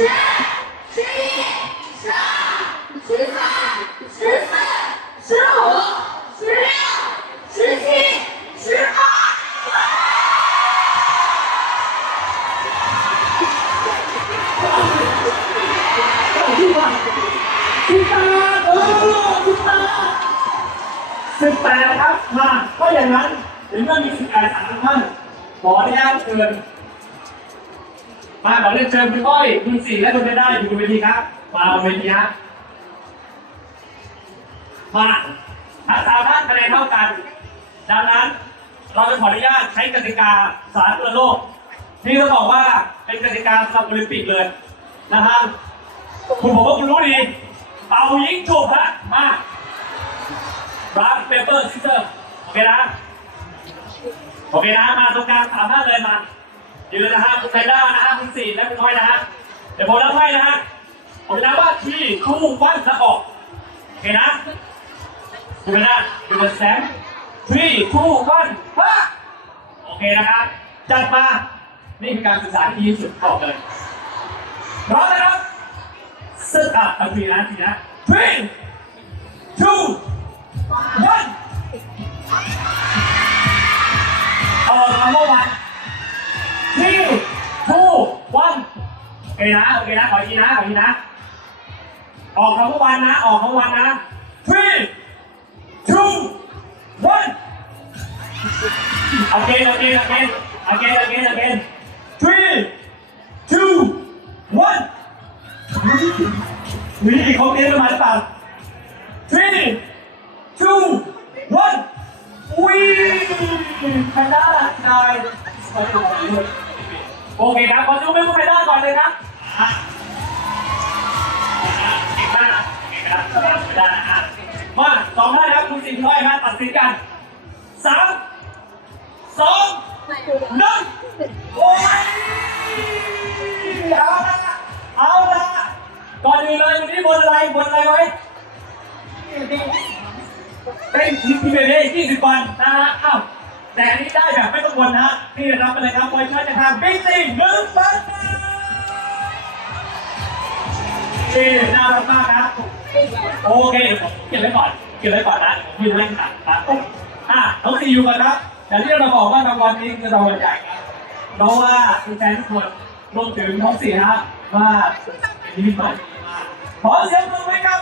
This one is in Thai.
สิบแปดเออสิบแปดสิบแปดครับมาก็อย่างนั้นถึงเมื่อมีสิบแปดสามท่านขออนุญาตเชิญ มาขอเรียนเชิญคุณอ้อยคุณสี่และคุณไม่ได้อยู่บนเวทีครับ มาบนเวทีฮะมาทั้งสามท่านคะแนนเท่ากัน ดังนั้นเราจะขออนุญาตใช้กติกาสากลโลกที่ต้องบอกว่าเป็นกติกาสำหรับโอลิมปิกเลยนะครับคุณบอกว่าคุณรู้ดีเป่ายิงจูบฮะมาบรัสเปเปอร์ซิสเตอร์โอเคนะ โอเคนะ มาตรงกลางสามท่านเลยมา ยืนนะฮะคุณไทด้านะฮะคุณสี่และคุณน้อยนะฮะเดี๋ยวผมนับให้นะฮะผมจะนับว่าที่คู่วันแล้วออกโอเคนะดูนะดูบนแสงที่คู่วันฮะโอเคนะครับจัดมานี่คือการสื่อสารที่ดีที่สุดบอกเลยพร้อมนะครับสึกอะเอาทีนะทีนะ three two one เออคำว่า เคนะโอเคนะขอทีนะขอทีนะ ออกคำว่าวันนะออกคำวันนะ three two one again again again again again again three two one มีอีกเขาเรียนมาหรือเปล่า three two one อุ้ยแพนด้าหน่อยโอเคครับขอดูเป็นแพนด้าก่อนเลยครับ อะเก่งมากโอเคครับแพนด้านะฮะมาสองท่านครับคุณสิงห์ร้อยครับตัดสินกันสามสองหนึ่งโอ้ยเอาละเอาละก่อนอื่นเลยวันนี้บนอะไรบนอะไรไว้เป็นทีมทีเบเบ้ยี่สิบวันนะฮะอ้าวแต่อันนี้ได้แบบไม่ต้องบนนะฮะนี่รับไปเลยครับบอยชาร์จากทางบิ๊กซีหนึ่งพันบ นี่น่ารักมากนะโอเคเดี๋ยวผมเก็บไว้ก่อนเก็บไว้ก่อนนะผมไม่รู้เรื่องครับอะน้องซีอยู่ก่อนนะอย่างที่เราบอกว่ารางวัลนี้คือรางวัลใหญ่ครับเพราะว่าแฟนทุกคนรวมถึงน้องสี่ฮะว่าเป็นที่มาดีมาขอเสียงปรบมือให้ครับ